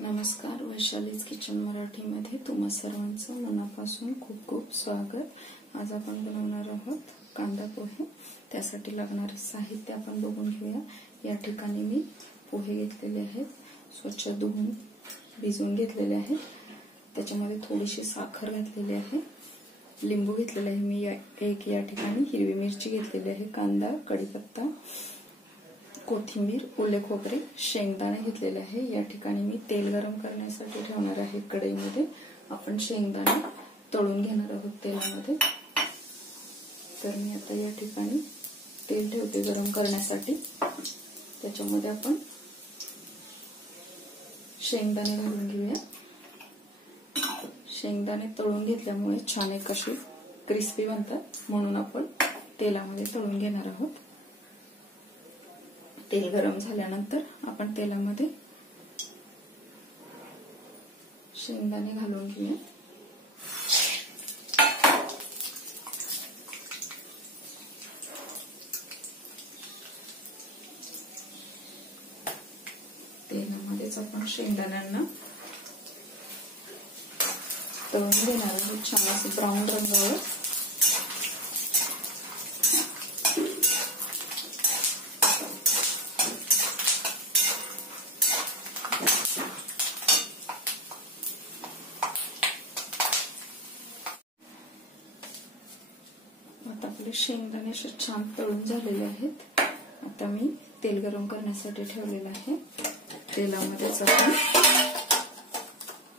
नमस्कार, वैशालीज किचन मराठीमध्ये तुम्हा सर्वांचं मनापासून खूप खूप स्वागत। आज आपण बनवणार आहोत कांदा पोहे। त्यासाठी लागणारे साहित्य आपण बघून घेऊया। या ठिकाणी मी पोहे घेतलेले आहेत, स्वच्छ धुवून भिजवून घेतलेले आहेत। त्याच्यामध्ये थोडीशी साखर घातलेली आहे, लिंबू घेतलेला आहे मी एक, या ठिकाणी हिरवी मिरची घेतलेली आहे, कांदा, कढीपत्ता, कोथिंबीर, ओले खोबरे, शेंगदाणे घेतलेले आहे। या ठिकाणी मी तेल गरम करण्यासाठी ठेवणार आहे कढईमध्ये। आपण शेंगदाणे तळून घेणार आहोत तेलामध्ये। तर मी आता या ठिकाणी तेल ठेवते गरम करण्यासाठी। त्याच्यामध्ये आपण शेंगदाणे घालून घेऊया। शेंगदाणे तळून घेतल्यामुळे छान एक अशी क्रिस्पी बनतात, म्हणून आपण तेलामध्ये तळून घेणार आहोत। तेल गरम झाल्यानंतर आपण तेलामध्ये शेंगदाणे घालून घेऊया। तेलामध्येच आपण शेंगदाण्यांना तळून घेणार आहोत छान असं ब्राऊन रंगावर। आता आपले शेंगदाणे असे छान तळून झालेले आहेत। आता मी तेल गरम करण्यासाठी ठेवलेलं आहे। तेलामध्येच आपण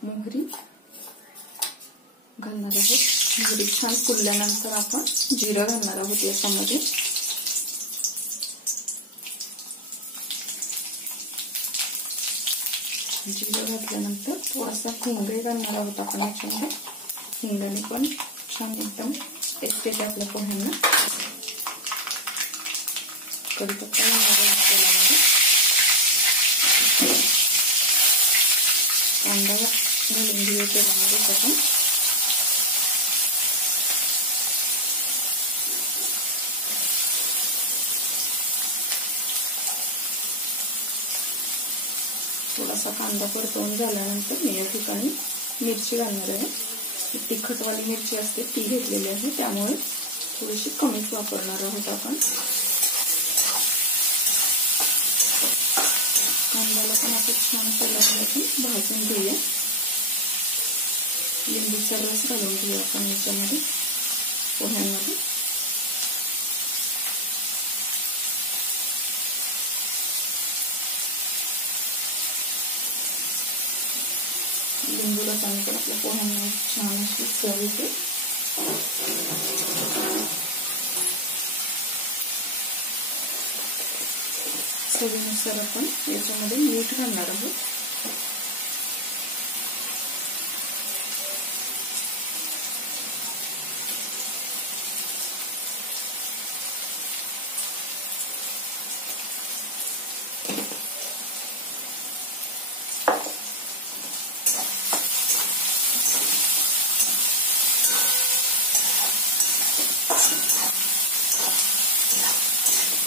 मोहरी घालणार आहोत। मोहरी छान फुलल्यानंतर आपण जिरं घालणार आहोत याच्यामध्ये। जिरं घातल्यानंतर थोडासा हिंग घालणार आहोत आपण याच्यामध्ये। हिंगाने पण छान एकदम टेस्ट येते आपल्या पोह्यांना। कढीपत्ता घालणार आहोत तेलामध्ये। कांदा घालून घेऊया तेलामध्ये आपण। थोडासा कांदा परतवून झाल्यानंतर मी या ठिकाणी मिरची घालणार आहे। तिखटवाली मिरची असते ती घेतलेली आहे, त्यामुळे थोडीशी कमीच वापरणार आहोत आपण। कांद्याला पण असं छान तेलामध्ये भाजून घेऊया। लिंबूचा रस घालून घेऊया आपण याच्यामध्ये पोह्यांमध्ये। लिंबू रसाने पण आपल्या पोह्यांना छान अशी चव येते। चवीनुसार आपण याच्यामध्ये मीठ घालणार आहोत।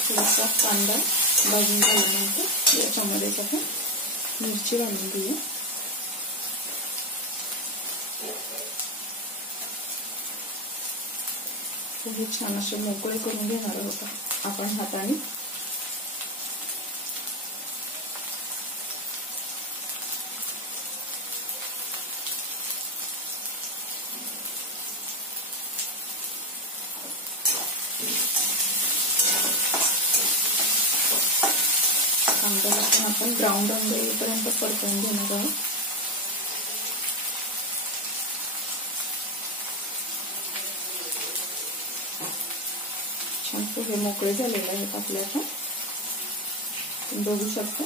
थोडासा कांदा भाजून झाल्यानंतर याच्यामध्ये आपण मिरची घालून घेऊया। हे छान असे मोकळे करून घेणार आहोत आपण हाताने। कांद्याला पण आपण ब्राऊन रंग येईपर्यंत परतवून घेणार आहोत। छान पोहे मोकळे झालेले आहेत आपले आता, तुम्ही बघू शकता।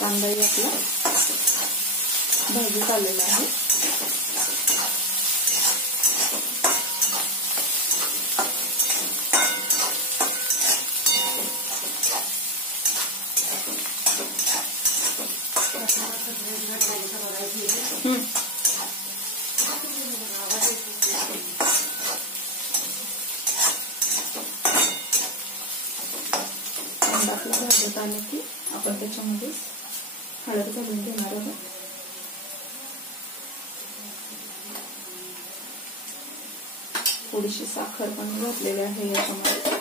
कांदाही आपला भाजीत आलेला आहे। आलं की आपण त्याच्यामध्ये हळद घालून घेणार आहोत. थोडीशी साखर पण घातलेली आहे याच्यामध्ये.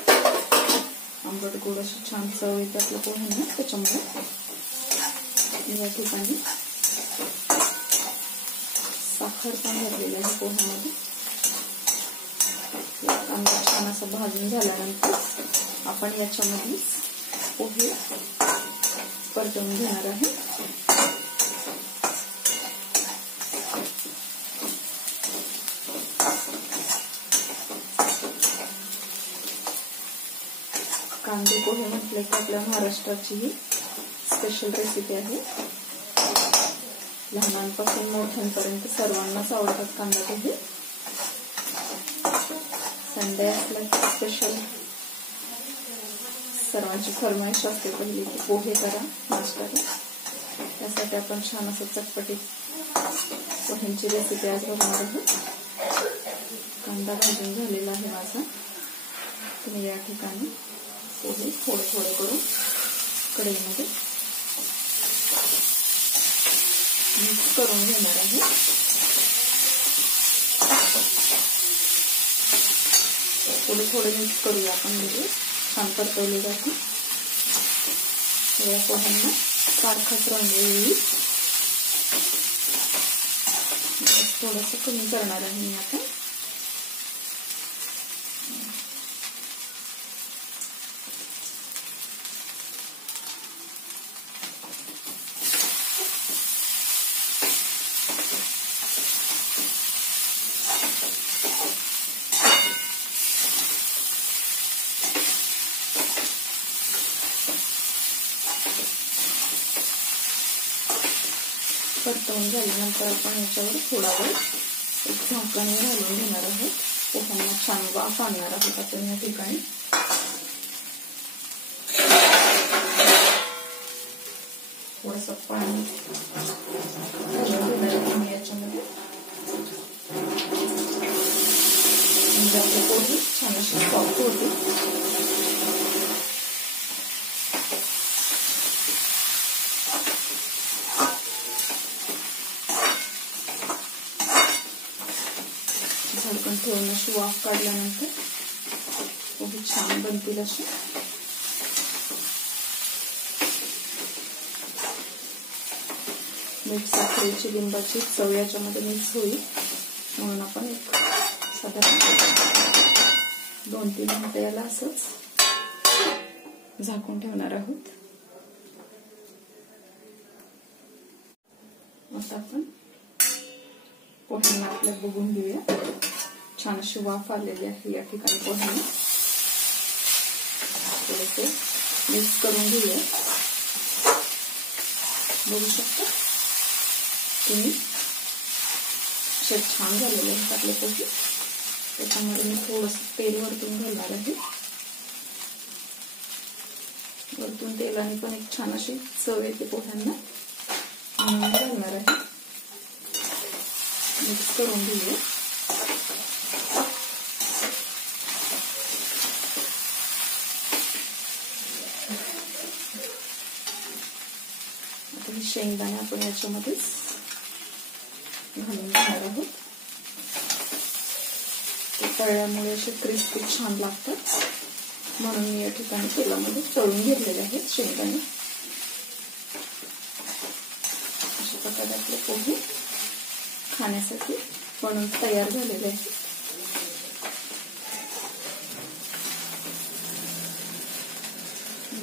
आंबट गोड अशी छान चव येते आपल्या पोह्यांना. त्याच्यामुळे या ठिकाणी साखर पण घातलेली आहे पोह्यामध्ये. कांदा छान असं भाजून झाल्यानंतर आपण याच्यामध्ये पोहे परतवून घेणार आहे. कांदे पोहे म्हटले की आपल्या महाराष्ट्राची ही स्पेशल रेसिपी आहे. लहानांपासून मोठ्यांपर्यंत सर्वांनाच आवडतात कांदा पोहे. संडे असला की स्पेशल सर्वांची फरमाईश असते पहिली की पोहे करा नाश्त्याला. त्यासाठी आपण छान असं चटपटीत पोह्यांची रेसिपी आज बघणार आहोत. कांदा भाजून झालेला आहे माझा. तुम्ही या ठिकाणी पोहे थोडे थोडे करून कढईमध्ये मिक्स करून घेणार आहे. थोडे थोडे मिक्स करूया आपण, म्हणजे छान परतवले जाते. या पोह्यांना सारखाच रंग येईल. थोडंसं कमी करणार आहे मी आता. परतवून झाल्यानंतर आपण याच्यावर थोडा वेळ एक झाकण घालून घेणार आहोत. पोह्यांना छान वाफ आणणार आहोत आपण या ठिकाणी. थोडंसं पाणी घालून याच्यामध्ये, म्हणजे आपले पोहे छान असे सॉफ्ट होते. झाकण ठेवून अशी वाफ काढल्यानंतर पोहे छान बनतील असे. मीठ साखरेची लिंबाची चव याच्यामध्ये मिक्स होईल म्हणून आपण एक साधारण 2-3 मिनिटं याला असंच झाकून ठेवणार आहोत. आता आपण पोह्यांना आपल्या बघून घेऊया. छान अशी वाफ आलेली आहे या ठिकाणी पोह्यांना. थोडेसे मिक्स करून घेऊया. बघू शकता तुम्ही असे छान झालेले आहेत आपले पोहे. त्याच्यामध्ये मी थोडंसं तेल वरतून घालणार आहे. वरतून तेलाने पण एक छान अशी चव येते पोह्यांना म्हणून घालणार आहे. मिक्स करून घेऊया. आता हे शेंगदाणे आपण याच्यामध्येच घालून घेणार आहोत. ते तळल्यामुळे असे क्रिस्पी छान लागतात म्हणून मी या ठिकाणी तेलामध्ये तळून घेतलेले आहेत शेंगदाणे. अशा प्रकारे आपले पोहे खाण्यासाठी बनवून तयार झालेले आहेत.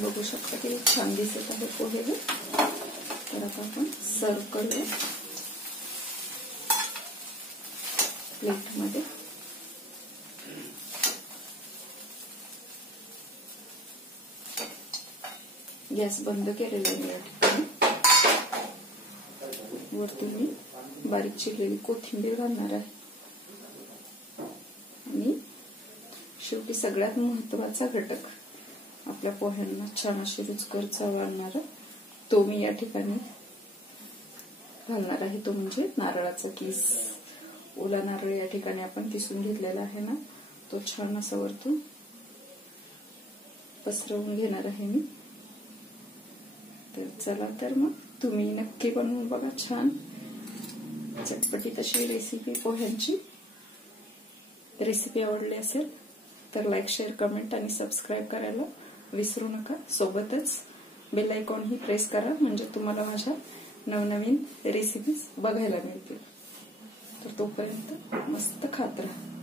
बघू शकता की छान दिसत आहे पोहे. तर आता आपण सर्व करूया प्लेटमध्ये. गॅस बंद केलेला आहे या ठिकाणी. वरती मी बारीक चिरलेली कोथिंबीर घालणार आहे. आणि शेवटी सगळ्यात महत्वाचा घटक आपल्या पोह्यांना छान अशी रुचकर चव आणणारा तो मी या ठिकाणी घालणार आहे. तो म्हणजे नारळाचा किस. ओला नारळ या ठिकाणी आपण किसून घेतलेला आहे ना, तो छान असा वरतून पसरवून घेणार आहे मी. तर चला तर मग तुम्ही नक्की बनवून बघा छान चटपटीत अशी रेसिपी पोह्यांची. रेसिपी आवडली असेल तर लाईक, शेअर, कमेंट आणि सबस्क्राईब करायला विसरू नका. सोबतच बेल आयकॉन ही प्रेस करा म्हणजे तुम्हाला माझ्या नवनवीन रेसिपीज बघायला मिळतील. तर तोपर्यंत मस्त खात राहा.